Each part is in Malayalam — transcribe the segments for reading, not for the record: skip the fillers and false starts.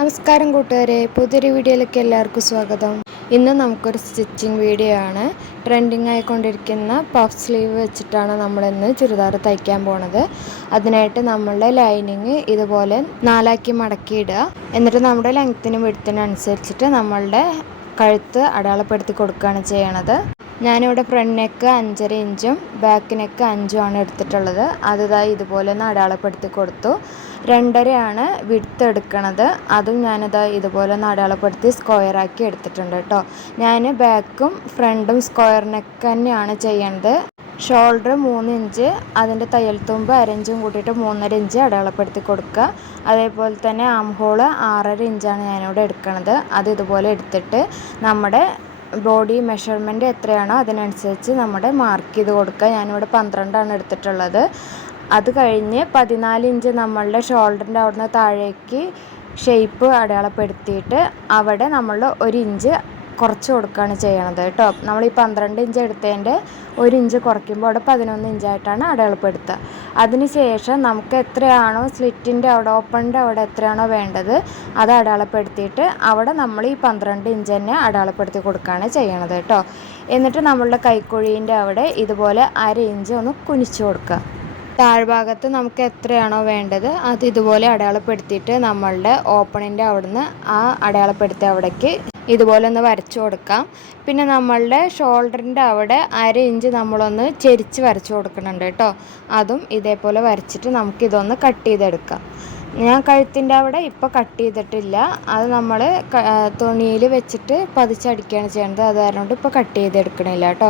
നമസ്കാരം കൂട്ടുകാരെ, പുതിയൊരു വീഡിയോയിലേക്ക് എല്ലാവർക്കും സ്വാഗതം. ഇന്ന് നമുക്കൊരു സ്റ്റിച്ചിങ് വീഡിയോ ആണ്. ട്രെൻഡിങ് ആയിക്കൊണ്ടിരിക്കുന്ന പഫ് സ്ലീവ് വെച്ചിട്ടാണ് നമ്മളിന്ന് ചുരിദാർ തയ്ക്കാൻ പോണത്. അതിനായിട്ട് നമ്മളുടെ ലൈനിങ് ഇതുപോലെ നാലാക്കി മടക്കിയിടുക. എന്നിട്ട് നമ്മുടെ ലെങ്ത്തിനും വിഡ്ത്തിനും അനുസരിച്ചിട്ട് നമ്മളുടെ കഴുത്ത് അടയാളപ്പെടുത്തി കൊടുക്കുകയാണ് ചെയ്യണത്. ഞാനിവിടെ ഫ്രണ്ട് നെക്ക് 5.5 ഇഞ്ചും ബാക്ക് നെക്ക് 5 ആണ് എടുത്തിട്ടുള്ളത്. അതിതായി ഇതുപോലെ ഒന്ന് അടയാളപ്പെടുത്തി കൊടുത്തു. 2.5 വിഡ്ത്ത് എടുക്കണത്. അതും ഞാനിതാ ഇതുപോലെ ഒന്ന് അടയാളപ്പെടുത്തി സ്ക്വയറാക്കി എടുത്തിട്ടുണ്ട് കേട്ടോ. ഞാൻ ബാക്കും ഫ്രണ്ടും സ്ക്വയർ നെക്ക് തന്നെയാണ് ചെയ്യേണ്ടത്. ഷോൾഡർ 3 ഇഞ്ച്, അതിൻ്റെ തയ്യൽ തുമ്പ് 1/2 ഇഞ്ചും കൂട്ടിയിട്ട് 3.5 ഇഞ്ച് അടയാളപ്പെടുത്തി കൊടുക്കുക. അതേപോലെ തന്നെ ആം ഹോള് 6.5 ഇഞ്ചാണ് ഞാനിവിടെ എടുക്കുന്നത്. അത് ഇതുപോലെ എടുത്തിട്ട് നമ്മുടെ ബോഡി മെഷർമെൻറ്റ് എത്രയാണോ അതിനനുസരിച്ച് നമ്മുടെ മാർക്ക് ചെയ്ത് കൊടുക്കുക. ഞാനിവിടെ 12 ആണ് എടുത്തിട്ടുള്ളത്. അത് കഴിഞ്ഞ് 14 ഇഞ്ച് നമ്മളുടെ ഷോൾഡറിൻ്റെ അവിടുന്ന് താഴേക്ക് ഷേപ്പ് അടയാളപ്പെടുത്തിയിട്ട് അവിടെ നമ്മൾ 1 ഇഞ്ച് കുറച്ച് കൊടുക്കുകയാണ് ചെയ്യണത് കേട്ടോ. നമ്മൾ ഈ 12 ഇഞ്ച് എടുത്തതിൻ്റെ 1 ഇഞ്ച് കുറയ്ക്കുമ്പോൾ അവിടെ 11 ഇഞ്ചായിട്ടാണ് അടയാളപ്പെടുത്തുക. അതിന് ശേഷം നമുക്ക് എത്രയാണോ സ്ലിറ്റിൻ്റെ അവിടെ ഓപ്പണിൻ്റെ അവിടെ എത്രയാണോ വേണ്ടത് അത് അടയാളപ്പെടുത്തിയിട്ട് അവിടെ നമ്മൾ ഈ 12 ഇഞ്ച് തന്നെ അടയാളപ്പെടുത്തി കൊടുക്കുകയാണ് ചെയ്യണത് കേട്ടോ. എന്നിട്ട് നമ്മളുടെ കൈക്കുഴീൻ്റെ അവിടെ ഇതുപോലെ 1/2 ഇഞ്ച് ഒന്ന് കുനിച്ചു കൊടുക്കുക. താഴ്ഭാഗത്ത് നമുക്ക് എത്രയാണോ വേണ്ടത് അത് ഇതുപോലെ അടയാളപ്പെടുത്തിയിട്ട് നമ്മളുടെ ഓപ്പണിൻ്റെ അവിടുന്ന് ആ അടയാളപ്പെടുത്തിയ അവിടേക്ക് ഇതുപോലെ ഒന്ന് വരച്ചു കൊടുക്കാം. പിന്നെ നമ്മളുടെ ഷോൾഡറിൻ്റെ അവിടെ 1/2 ഇഞ്ച് നമ്മളൊന്ന് ചെരിച്ച് വരച്ചു കൊടുക്കുന്നുണ്ട് കേട്ടോ. അതും ഇതേപോലെ വരച്ചിട്ട് നമുക്കിതൊന്ന് കട്ട് ചെയ്തെടുക്കാം. ഞാൻ കഴുത്തിൻ്റെ അവിടെ ഇപ്പോൾ കട്ട് ചെയ്തിട്ടില്ല. അത് നമ്മൾ തുണിയിൽ വെച്ചിട്ട് പതിച്ചടിക്കുകയാണ് ചെയ്യുന്നത്. അത് കാരണം കൊണ്ട് ഇപ്പോൾ കട്ട് ചെയ്തെടുക്കണില്ല കേട്ടോ.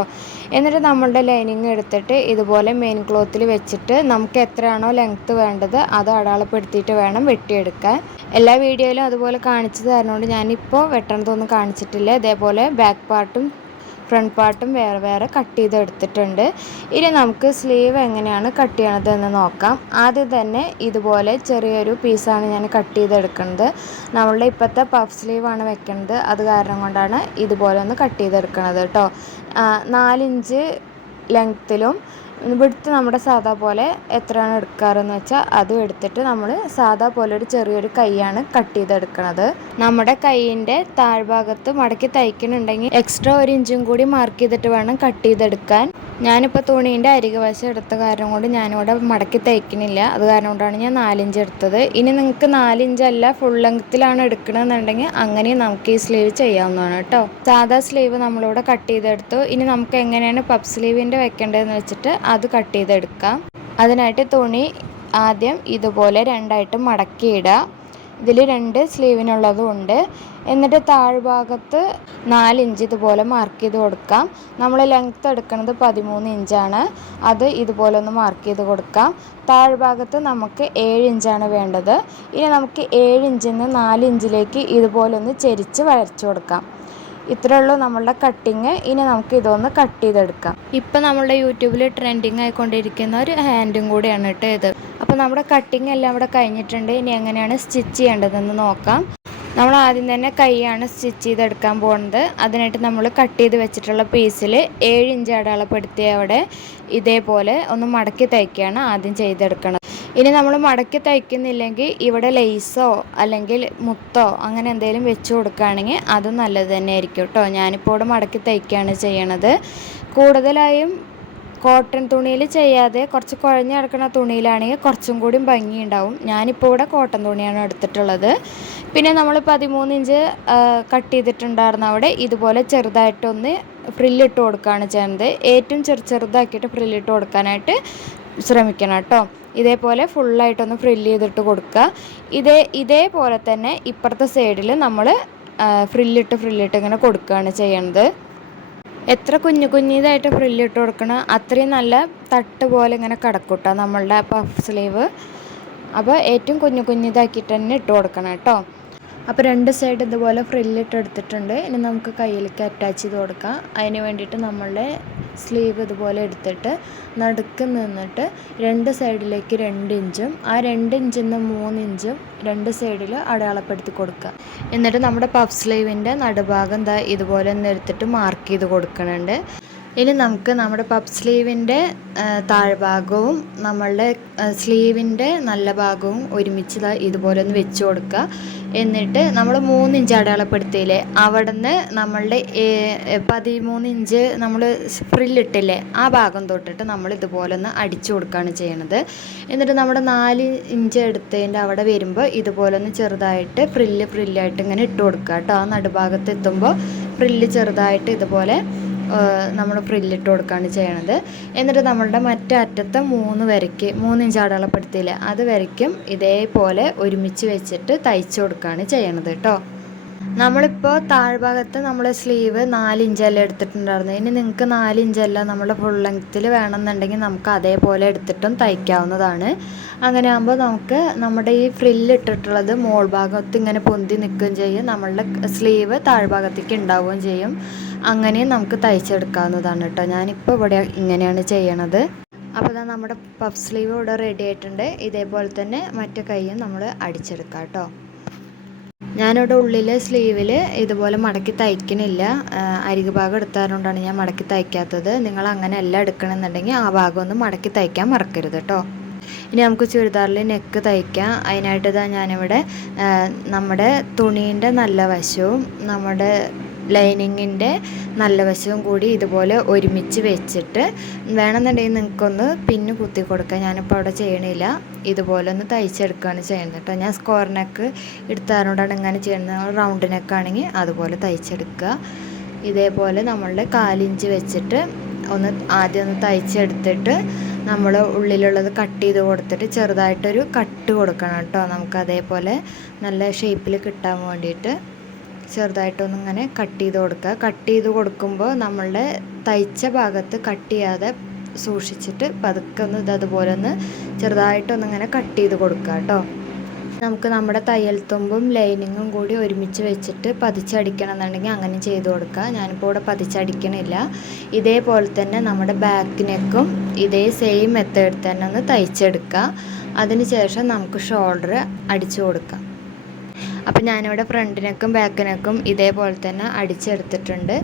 എന്നിട്ട് നമ്മളുടെ ലൈനിങ് എടുത്തിട്ട് ഇതുപോലെ മെയിൻ ക്ലോത്തിൽ വെച്ചിട്ട് നമുക്ക് എത്രയാണോ ലെങ്ത്ത് വേണ്ടത് അത് അടയാളപ്പെടുത്തിയിട്ട് വേണം വെട്ടിയെടുക്കാൻ. എല്ലാ വീഡിയോയിലും അതുപോലെ കാണിച്ചു തരുന്നതുകൊണ്ട് ഞാനിപ്പോൾ വെട്ടണതൊന്നും കാണിച്ചിട്ടില്ല. ഇതേപോലെ ബാക്ക് പാർട്ടും ഫ്രണ്ട് പാർട്ടും വേറെ വേറെ കട്ട് ചെയ്തെടുത്തിട്ടുണ്ട്. ഇനി നമുക്ക് സ്ലീവ് എങ്ങനെയാണ് കട്ട് ചെയ്യണത് എന്ന് നോക്കാം. ആദ്യം തന്നെ ഇതുപോലെ ചെറിയൊരു പീസാണ് ഞാൻ കട്ട് ചെയ്തെടുക്കുന്നത്. നമ്മളുടെ ഇപ്പോഴത്തെ പഫ് സ്ലീവാണ് വെക്കുന്നത്. അത് കാരണം കൊണ്ടാണ് ഇതുപോലെ ഒന്ന് കട്ട് ചെയ്തെടുക്കുന്നത് കേട്ടോ. 4 ഇഞ്ച് ലെങ്ത്തിലും വിഡ്ത്ത് നമ്മുടെ സാധാ പോലെ എത്രയാണ് എടുക്കാറെന്ന് വെച്ചാൽ അതും എടുത്തിട്ട് നമ്മൾ സാധാ പോലെ ഒരു ചെറിയൊരു കൈയാണ് കട്ട് ചെയ്തെടുക്കുന്നത്. നമ്മുടെ കൈയിൻ്റെ താഴ്ഭാഗത്ത് മടക്കി തയ്ക്കുന്നുണ്ടെങ്കിൽ എക്സ്ട്രാ 1 ഇഞ്ചും കൂടി മാർക്ക് ചെയ്തിട്ട് വേണം കട്ട് ചെയ്തെടുക്കാൻ. ഞാനിപ്പോൾ തുണീൻ്റെ അരികെ വശം എടുത്ത കാരണം കൊണ്ട് ഞാനിവിടെ മടക്കി തയ്ക്കുന്നില്ല. അത് കാരണം കൊണ്ടാണ് ഞാൻ 4 ഇഞ്ച് എടുത്തത്. ഇനി നിങ്ങൾക്ക് 4 ഇഞ്ചല്ല ഫുൾ ലെങ്ത്തിലാണ് എടുക്കണമെന്നുണ്ടെങ്കിൽ അങ്ങനെയും നമുക്ക് ഈ സ്ലീവ് ചെയ്യാവുന്നതാണ് കേട്ടോ. സാധാ സ്ലീവ് നമ്മളിവിടെ കട്ട് ചെയ്തെടുത്തു. ഇനി നമുക്ക് എങ്ങനെയാണ് പഫ് സ്ലീവിൻ്റെ വെക്കേണ്ടതെന്ന് വെച്ചിട്ട് അത് കട്ട് ചെയ്തെടുക്കാം. അതിനായിട്ട് തുണി ആദ്യം ഇതുപോലെ 2ആയിട്ട് മടക്കിയിടുക. ഇതിൽ 2 സ്ലീവിനുള്ളതും ഉണ്ട്. എന്നിട്ട് താഴ്ഭാഗത്ത് 4 ഇഞ്ച് ഇതുപോലെ മാർക്ക് ചെയ്ത് കൊടുക്കാം. നമ്മൾ ലെങ്ത്ത് എടുക്കുന്നത് 13 ഇഞ്ചാണ്. അത് ഇതുപോലെ ഒന്ന് മാർക്ക് ചെയ്ത് കൊടുക്കാം. താഴ്ഭാഗത്ത് നമുക്ക് 7 ഇഞ്ചാണ് വേണ്ടത്. ഇനി നമുക്ക് 7 ഇഞ്ചിൽ നിന്ന് 4 ഇഞ്ചിലേക്ക് ഇതുപോലെ ഒന്ന് ചെരിച്ച് വരച്ചു കൊടുക്കാം. ഇത്രയേ ഉള്ളൂ നമ്മളുടെ കട്ടിങ്. ഇനി നമുക്ക് ഇതൊന്ന് കട്ട് ചെയ്തെടുക്കാം. ഇപ്പം നമ്മളുടെ യൂട്യൂബിൽ ട്രെൻഡിങ് ആയിക്കൊണ്ടിരിക്കുന്ന ഒരു ഹാൻഡും കൂടിയാണ് കേട്ടോ ഇത്. അപ്പോൾ നമ്മുടെ കട്ടിങ് എല്ലാം ഇവിടെ കഴിഞ്ഞിട്ടുണ്ട്. ഇനി എങ്ങനെയാണ് സ്റ്റിച്ച് ചെയ്യേണ്ടതെന്ന് നോക്കാം. നമ്മൾ ആദ്യം തന്നെ കൈയാണ് സ്റ്റിച്ച് ചെയ്തെടുക്കാൻ പോകുന്നത്. അതിനായിട്ട് നമ്മൾ കട്ട് ചെയ്ത് വെച്ചിട്ടുള്ള പീസിൽ 7 ഇഞ്ച് അടയാളപ്പെടുത്തിയ അവിടെ ഇതേപോലെ ഒന്ന് മടക്കി തയ്ക്കുകയാണ് ആദ്യം ചെയ്തെടുക്കണം. ഇനി നമ്മൾ മടക്കി തയ്ക്കുന്നില്ലെങ്കിൽ ഇവിടെ ലേസോ അല്ലെങ്കിൽ മുത്തോ അങ്ങനെ എന്തെങ്കിലും വെച്ച് കൊടുക്കുകയാണെങ്കിൽ അതും നല്ലത് തന്നെ ആയിരിക്കും കേട്ടോ. ഞാനിപ്പോൾ ഇവിടെ മടക്കി തയ്ക്കുകയാണ് ചെയ്യണത്. കൂടുതലായും കോട്ടൺ തുണിയിൽ ചെയ്യാതെ കുറച്ച് കുഴഞ്ഞ് കിടക്കുന്ന തുണിയിലാണെങ്കിൽ കുറച്ചും കൂടി ഭംഗിയുണ്ടാവും. ഞാനിപ്പോൾ ഇവിടെ കോട്ടൺ തുണിയാണ് എടുത്തിട്ടുള്ളത്. പിന്നെ നമ്മൾ 13 ഇഞ്ച് കട്ട് ചെയ്തിട്ടുണ്ടായിരുന്ന അവിടെ ഇതുപോലെ ചെറുതായിട്ടൊന്ന് ഫ്രില്ലിട്ട് കൊടുക്കുകയാണ് ചെയ്യുന്നത്. ഏറ്റവും ചെറുതാക്കിയിട്ട് ഫ്രില്ലിട്ട് കൊടുക്കാനായിട്ട് ശ്രമിക്കണം കേട്ടോ. ഇതേപോലെ ഫുള്ളായിട്ടൊന്ന് ഫ്രില്ല് ചെയ്തിട്ട് കൊടുക്കുക. ഇതേപോലെ തന്നെ ഇപ്പുറത്തെ സൈഡിൽ നമ്മൾ ഫ്രില്ലിട്ട് ഇങ്ങനെ കൊടുക്കുകയാണ് ചെയ്യുന്നത്. എത്ര കുഞ്ഞിതായിട്ട് ഫ്രില്ലിട്ട് കൊടുക്കണം അത്രയും നല്ല തട്ട് പോലെ ഇങ്ങനെ കിടക്കും കേട്ടോ നമ്മളുടെ പഫ് സ്ലീവ്. അപ്പോൾ ഏറ്റവും കുഞ്ഞിതാക്കിയിട്ട് തന്നെ ഇട്ട് കൊടുക്കണം കേട്ടോ. അപ്പോൾ 2 സൈഡ് ഇതുപോലെ ഫ്രില്ലിട്ട് എടുത്തിട്ടുണ്ട്. ഇനി നമുക്ക് കയ്യിലേക്ക് അറ്റാച്ച് ചെയ്ത് കൊടുക്കാം. അതിന് വേണ്ടിയിട്ട് നമ്മളുടെ സ്ലീവ് ഇതുപോലെ എടുത്തിട്ട് നടുക്ക് നിന്നിട്ട് 2 സൈഡിലേക്ക് 2 ഇഞ്ചും ആ 2 ഇഞ്ചിൽ നിന്ന് 3 ഇഞ്ചും 2 സൈഡിൽ അടയാളപ്പെടുത്തി കൊടുക്കുക. എന്നിട്ട് നമ്മുടെ പഫ് സ്ലീവിൻ്റെ നടുഭാഗം ഇതുപോലെ ഒന്ന് എടുത്തിട്ട് മാർക്ക് ചെയ്ത് കൊടുക്കുന്നുണ്ട്. ഇനി നമുക്ക് നമ്മുടെ പഫ് സ്ലീവിൻ്റെ താഴ്ഭാഗവും നമ്മളുടെ സ്ലീവിൻ്റെ നല്ല ഭാഗവും ഒരുമിച്ച് ഇതുപോലെ ഒന്ന് വെച്ച് കൊടുക്കുക. എന്നിട്ട് നമ്മൾ 3 ഇഞ്ച് അടയാളപ്പെടുത്തിയില്ലേ, അവിടെ നിന്ന് നമ്മളുടെ 13 ഇഞ്ച് നമ്മൾ ഫ്രില്ലിട്ടില്ലേ ആ ഭാഗം തൊട്ടിട്ട് നമ്മൾ ഇതുപോലെ ഒന്ന് അടിച്ചു കൊടുക്കുകയാണ് ചെയ്യണത്. എന്നിട്ട് നമ്മുടെ 4 ഇഞ്ച് എടുത്തതിൻ്റെ അവിടെ വരുമ്പോൾ ഇതുപോലെ ഒന്ന് ചെറുതായിട്ട് ഫ്രില്ലായിട്ട് ഇങ്ങനെ ഇട്ട് കൊടുക്കുക കേട്ടോ. ആ നടുഭാഗത്ത് എത്തുമ്പോൾ ഫ്രില്ല് ചെറുതായിട്ട് ഇതുപോലെ നമ്മൾ ഫ്രില്ലിട്ട് കൊടുക്കുകയാണ് ചെയ്യണത്. എന്നിട്ട് നമ്മളുടെ മറ്റേ അറ്റത്തെ 3 ഇഞ്ച് അടയാളപ്പെടുത്തിയില്ല അത് വരയ്ക്കും ഇതേപോലെ ഒരുമിച്ച് വെച്ചിട്ട് തയ്ച്ച് കൊടുക്കുകയാണ് ചെയ്യണത് കേട്ടോ. നമ്മളിപ്പോൾ താഴ്ഭാഗത്ത് നമ്മൾ സ്ലീവ് 4 ഇഞ്ചല്ല എടുത്തിട്ടുണ്ടായിരുന്നു. ഇനി നിങ്ങൾക്ക് 4 ഇഞ്ചല്ല നമ്മൾ ഫുൾ ലെങ്ത്തിൽ വേണമെന്നുണ്ടെങ്കിൽ നമുക്ക് അതേപോലെ എടുത്തിട്ടും തയ്ക്കാവുന്നതാണ്. അങ്ങനെ ആകുമ്പോൾ നമുക്ക് നമ്മുടെ ഈ ഫ്രില്ലിട്ടിട്ടുള്ളത് മോൾ ഭാഗത്ത് ഇങ്ങനെ പൊന്തി നിൽക്കുകയും ചെയ്യും, നമ്മളുടെ സ്ലീവ് താഴ്ഭാഗത്തേക്ക് ഉണ്ടാവുകയും ചെയ്യും. അങ്ങനെയും നമുക്ക് തയ്ച്ചെടുക്കാവുന്നതാണ് കേട്ടോ. ഞാനിപ്പോൾ ഇവിടെ ഇങ്ങനെയാണ് ചെയ്യണത്. അപ്പോൾ ഇതാ നമ്മുടെ പഫ് സ്ലീവ് ഇവിടെ റെഡി ആയിട്ടുണ്ട്. ഇതേപോലെ തന്നെ മറ്റേ കൈയും നമ്മൾ അടിച്ചെടുക്കാം കേട്ടോ. ഞാനിവിടെ ഉള്ളിലെ സ്ലീവിൽ ഇതുപോലെ മടക്കി തയ്ക്കണില്ല, അരികു ഭാഗം എടുത്താറുകൊണ്ടാണ് ഞാൻ മടക്കി തയ്ക്കാത്തത്. നിങ്ങൾ അങ്ങനെ എല്ലാം എടുക്കണമെന്നുണ്ടെങ്കിൽ ആ ഭാഗം ഒന്ന് മടക്കി തയ്ക്കാൻ മറക്കരുത് കേട്ടോ. ഇനി നമുക്ക് ചുരിദാറിൽ നെക്ക് തയ്ക്കാം. അതിനായിട്ട് ഇതാ ഞാനിവിടെ നമ്മുടെ തുണീൻ്റെ നല്ല വശവും നമ്മുടെ ലൈനിങ്ങിൻ്റെ നല്ല വശവും കൂടി ഇതുപോലെ ഒരുമിച്ച് വെച്ചിട്ട് വേണമെന്നുണ്ടെങ്കിൽ നിങ്ങൾക്കൊന്ന് പിന്ന് കുത്തി കൊടുക്കുക. ഞാനിപ്പോൾ അവിടെ ചെയ്യണില്ല, ഇതുപോലെ ഒന്ന് തയ്ച്ചെടുക്കുകയാണ് ചെയ്യുന്നത് കേട്ടോ. ഞാൻ സ്ക്വയർ നെക്ക് എടുത്താറുകൊണ്ടാണ് ഇങ്ങനെ ചെയ്യുന്നത്. റൗണ്ട് നെക്കാണെങ്കിൽ അതുപോലെ തയ്ച്ചെടുക്കുക. ഇതേപോലെ നമ്മളുടെ 4 ഇഞ്ച് വെച്ചിട്ട് ആദ്യം ഒന്ന് തയ്ച്ചെടുത്തിട്ട് നമ്മൾ ഉള്ളിലുള്ളത് കട്ട് ചെയ്ത് കൊടുത്തിട്ട് ചെറുതായിട്ടൊരു കട്ട് കൊടുക്കണം കേട്ടോ. നമുക്ക് അതേപോലെ നല്ല ഷേപ്പിൽ കിട്ടാൻ വേണ്ടിയിട്ട് ചെറുതായിട്ടൊന്നിങ്ങനെ കട്ട് ചെയ്ത് കൊടുക്കുക. കട്ട് ചെയ്ത് കൊടുക്കുമ്പോൾ നമ്മളുടെ തയ്ച്ച ഭാഗത്ത് കട്ട് ചെയ്യാതെ സൂക്ഷിച്ചിട്ട് പതുക്കെ ഒന്ന് അതുപോലെ ഒന്ന് ചെറുതായിട്ടൊന്നിങ്ങനെ കട്ട് ചെയ്ത് കൊടുക്കുക കേട്ടോ. നമുക്ക് നമ്മുടെ തയ്യൽ തുമ്പും ലൈനിങ്ങും കൂടി ഒരുമിച്ച് വെച്ചിട്ട് പതിച്ചടിക്കണം എന്നുണ്ടെങ്കിൽ അങ്ങനെ ചെയ്ത് കൊടുക്കുക. ഞാനിപ്പോൾ ഇവിടെ പതിച്ചടിക്കണില്ല. ഇതേപോലെ തന്നെ നമ്മുടെ ബാക്ക് നെക്കും ഇതേ സെയിം മെത്തേഡ് തന്നെ ഒന്ന് തയ്ച്ചെടുക്കുക. അതിന് ശേഷം നമുക്ക് ഷോൾഡർ അടിച്ചു കൊടുക്കാം. അപ്പം ഞാനിവിടെ ഫ്രണ്ട് നെക്കും ബാക്ക് നെക്കും ഇതേപോലെ തന്നെ അടിച്ചെടുത്തിട്ടുണ്ട്.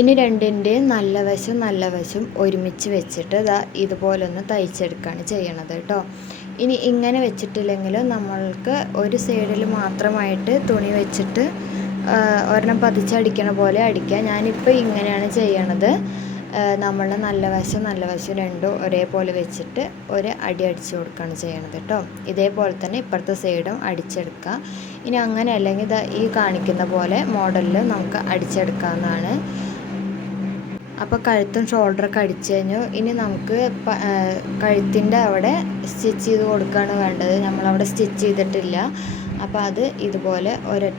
ഇനി രണ്ടിൻ്റെയും നല്ല വശം ഒരുമിച്ച് വെച്ചിട്ട് ഇതുപോലെ ഒന്ന് തയ്ച്ചെടുക്കുകയാണ് ചെയ്യണത് കേട്ടോ. ഇനി ഇങ്ങനെ വെച്ചിട്ടില്ലെങ്കിലും നമ്മൾക്ക് ഒരു സൈഡിൽ മാത്രമായിട്ട് തുണി വെച്ചിട്ട് ഒരെണ്ണം പതിച്ചടിക്കണ പോലെ അടിക്കുക. ഞാനിപ്പോൾ ഇങ്ങനെയാണ് ചെയ്യണത്. നമ്മൾ നല്ല വശം രണ്ടും ഒരേപോലെ വെച്ചിട്ട് ഒരു അടി അടിച്ചു കൊടുക്കുകയാണ് ചെയ്യണത് കേട്ടോ. ഇതേപോലെ തന്നെ ഇപ്പുറത്തെ സൈഡും അടിച്ചെടുക്കുക. ഇനി അങ്ങനെ അല്ലെങ്കിൽ ഈ കാണിക്കുന്ന പോലെ മോഡലിൽ നമുക്ക് അടിച്ചെടുക്കാവുന്നതാണ്. അപ്പോൾ കഴുത്തും ഷോൾഡറൊക്കെ അടിച്ചു കഴിഞ്ഞു. ഇനി നമുക്ക് കഴുത്തിൻ്റെ അവിടെ സ്റ്റിച്ച് ചെയ്ത് കൊടുക്കുകയാണ് വേണ്ടത്. നമ്മളവിടെ സ്റ്റിച്ച് ചെയ്തിട്ടില്ല. അപ്പോൾ അത് ഇതുപോലെ ഒരു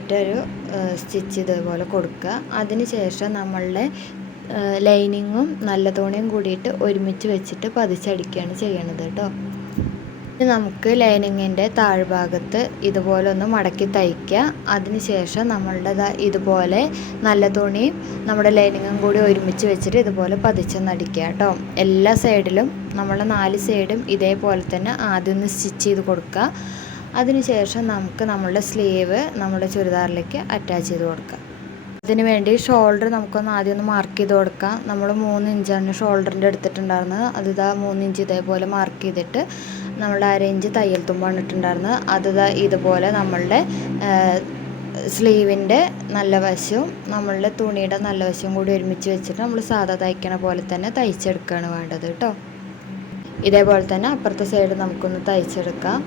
സ്റ്റിച്ച് ഇതുപോലെ കൊടുക്കുക. അതിന് ശേഷം നമ്മളുടെ ലൈനിങ്ങും നല്ല തുണിയും കൂടിയിട്ട് ഒരുമിച്ച് വെച്ചിട്ട് പതിച്ചടിക്കുകയാണ് ചെയ്യണത് കേട്ടോ. ഇനി നമുക്ക് ലൈനിങ്ങിൻ്റെ താഴ്ഭാഗത്ത് ഇതുപോലെ ഒന്ന് മടക്കി തയ്ക്കുക. അതിന് ശേഷം നമ്മളുടെ ഇതുപോലെ നല്ല തുണിയും നമ്മുടെ ലൈനിങ്ങും കൂടി ഒരുമിച്ച് വെച്ചിട്ട് ഇതുപോലെ പതിച്ചൊന്നടിക്കുക കേട്ടോ. എല്ലാ സൈഡിലും നമ്മളുടെ 4 സൈഡും ഇതേപോലെ തന്നെ ആദ്യം ഒന്ന് സ്റ്റിച്ച് ചെയ്ത് കൊടുക്കുക. അതിന് ശേഷം നമുക്ക് നമ്മളുടെ സ്ലീവ് നമ്മുടെ ചുരിദാറിലേക്ക് അറ്റാച്ച് ചെയ്ത് കൊടുക്കുക. അതിന് വേണ്ടി ഷോൾഡർ നമുക്കൊന്ന് ആദ്യം ഒന്ന് മാർക്ക് ചെയ്ത് കൊടുക്കാം. നമ്മൾ 3 ഇഞ്ചാണ് ഷോൾഡറിൻ്റെ എടുത്തിട്ടുണ്ടായിരുന്നത്. അത് 3 ഇഞ്ച് ഇതേപോലെ മാർക്ക് ചെയ്തിട്ട് നമ്മളുടെ 1/2 ഇഞ്ച് തയ്യൽ തുമ്പാണ് ഇട്ടിട്ടുണ്ടായിരുന്നത്. അത് ഇതുപോലെ നമ്മളുടെ സ്ലീവിൻ്റെ നല്ല വശവും നമ്മളുടെ തുണിയുടെ നല്ല വശവും കൂടി ഒരുമിച്ച് വെച്ചിട്ട് നമ്മൾ സാധാ തയ്ക്കണ പോലെ തന്നെ തയ്ച്ചെടുക്കുകയാണ് വേണ്ടത് കേട്ടോ. ഇതേപോലെ തന്നെ അപ്പുറത്തെ സൈഡ് നമുക്കൊന്ന് തയ്ച്ചെടുക്കാം.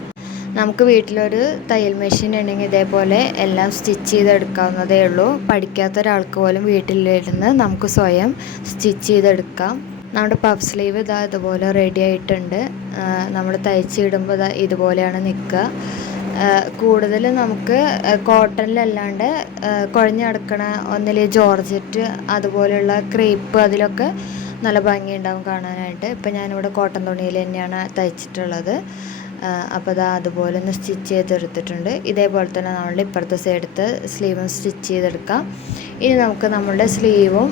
നമുക്ക് വീട്ടിലൊരു തയ്യൽ മെഷീൻ ഉണ്ടെങ്കിൽ ഇതേപോലെ എല്ലാം സ്റ്റിച്ച് ചെയ്തെടുക്കാവുന്നതേ ഉള്ളൂ. പഠിക്കാത്ത ഒരാൾക്ക് പോലും വീട്ടിലിരുന്ന് നമുക്ക് സ്വയം സ്റ്റിച്ച് ചെയ്തെടുക്കാം. നമ്മുടെ പഫ് സ്ലീവ് ഇതുപോലെ റെഡി ആയിട്ടുണ്ട്. നമ്മൾ തയ്ച്ചിടുമ്പോൾ ഇതുപോലെയാണ് നിൽക്കുക. കൂടുതൽ നമുക്ക് കോട്ടണിലല്ലാണ്ട് കുഴഞ്ഞ് കിടക്കണ ഒന്നിൽ ജോർജറ്റ് അതുപോലെയുള്ള ക്രേപ്പ് അതിലൊക്കെ നല്ല ഭംഗിയുണ്ടാവും കാണാനായിട്ട്. ഇപ്പം ഞാനിവിടെ കോട്ടൺ തുണിയിൽ തന്നെയാണ് തയ്ച്ചിട്ടുള്ളത്. അപ്പോൾ അതുപോലെ ഒന്ന് സ്റ്റിച്ച് ചെയ്തെടുത്തിട്ടുണ്ട്. ഇതേപോലെ തന്നെ നമ്മളുടെ ഇപ്പുറത്തെ സൈഡത്തെ സ്ലീവും സ്റ്റിച്ച് ചെയ്തെടുക്കാം. ഇനി നമുക്ക് നമ്മളുടെ സ്ലീവും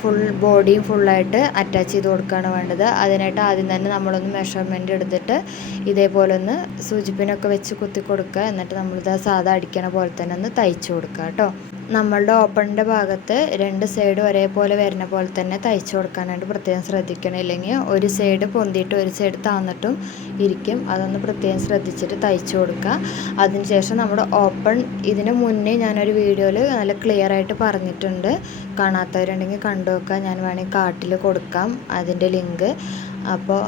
ഫുൾ ബോഡിയും ഫുള്ളായിട്ട് അറ്റാച്ച് ചെയ്ത് കൊടുക്കുകയാണ് വേണ്ടത്. അതിനായിട്ട് ആദ്യം തന്നെ നമ്മളൊന്ന് മെഷർമെൻറ്റ് എടുത്തിട്ട് ഇതേപോലെ ഒന്ന് സൂചിപ്പിനൊക്കെ വെച്ച് കുത്തി കൊടുക്കുക. എന്നിട്ട് നമ്മളിത് സാധാ അടിക്കണ പോലെ തന്നെ ഒന്ന് തയ്ച്ച് കൊടുക്കുക കേട്ടോ. നമ്മളുടെ ഓപ്പണിൻ്റെ ഭാഗത്ത് 2 സൈഡും ഒരേപോലെ വരുന്ന പോലെ തന്നെ തയ്ച്ചു കൊടുക്കാനായിട്ട് പ്രത്യേകം ശ്രദ്ധിക്കണം. ഇല്ലെങ്കിൽ ഒരു സൈഡ് പൊന്തിയിട്ട് ഒരു സൈഡ് താന്നിട്ടും ഇരിക്കും. അതൊന്ന് പ്രത്യേകം ശ്രദ്ധിച്ചിട്ട് തയ്ച്ചു കൊടുക്കുക. അതിനുശേഷം നമ്മുടെ ഓപ്പൺ ഇതിന് മുന്നേ ഞാനൊരു വീഡിയോയിൽ നല്ല ക്ലിയർ ആയിട്ട് പറഞ്ഞിട്ടുണ്ട്. കാണാത്തവരുണ്ടെങ്കിൽ കണ്ടു നോക്കുക. ഞാൻ വേണമെങ്കിൽ കാർട്ടിൽ കൊടുക്കാം അതിൻ്റെ ലിങ്ക്. അപ്പോൾ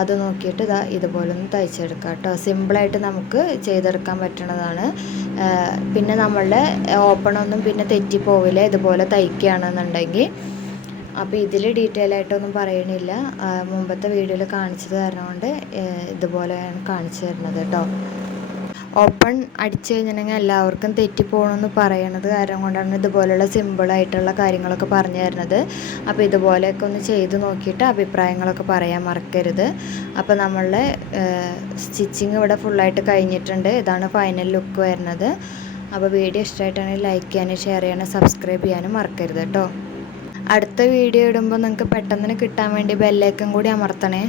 അത് നോക്കിയിട്ട് ഇതുപോലെ ഒന്ന് തയ്ച്ചെടുക്കാം കേട്ടോ. സിമ്പിളായിട്ട് നമുക്ക് ചെയ്തെടുക്കാൻ പറ്റുന്നതാണ്. പിന്നെ നമ്മളുടെ ഓപ്പണൊന്നും പിന്നെ തെറ്റിപ്പോവില്ല ഇതുപോലെ തയ്ക്കുകയാണെന്നുണ്ടെങ്കിൽ. അപ്പോൾ ഇതിൽ ഡീറ്റെയിൽ ആയിട്ടൊന്നും പറയണില്ല. മുമ്പത്തെ വീഡിയോയിൽ കാണിച്ചത് കാരണം കൊണ്ട് ഇതുപോലെയാണ് കാണിച്ചു തരുന്നത് കേട്ടോ. ഓപ്പൺ അടിച്ചു കഴിഞ്ഞിട്ടുണ്ടെങ്കിൽ എല്ലാവർക്കും തെറ്റിപ്പോകണമെന്ന് പറയണത് കാരണം കൊണ്ടാണ് ഇതുപോലെയുള്ള സിമ്പിളായിട്ടുള്ള കാര്യങ്ങളൊക്കെ പറഞ്ഞു തരുന്നത്. അപ്പോൾ ഇതുപോലെയൊക്കെ ഒന്ന് ചെയ്ത് നോക്കിയിട്ട് അഭിപ്രായങ്ങളൊക്കെ പറയാൻ മറക്കരുത്. അപ്പോൾ നമ്മളുടെ സ്റ്റിച്ചിങ് ഇവിടെ ഫുള്ളായിട്ട് കഴിഞ്ഞിട്ടുണ്ട്. ഇതാണ് ഫൈനൽ ലുക്ക് വരുന്നത്. അപ്പോൾ വീഡിയോ ഇഷ്ടമായിട്ടാണെങ്കിൽ ലൈക്ക് ചെയ്യാനും ഷെയർ ചെയ്യാനും സബ്സ്ക്രൈബ് ചെയ്യാനും മറക്കരുത് കേട്ടോ. അടുത്ത വീഡിയോ ഇടുമ്പോൾ നിങ്ങൾക്ക് പെട്ടെന്ന് കിട്ടാൻ വേണ്ടി ബെല്ലൈക്കൺ കൂടി അമർത്തണേ.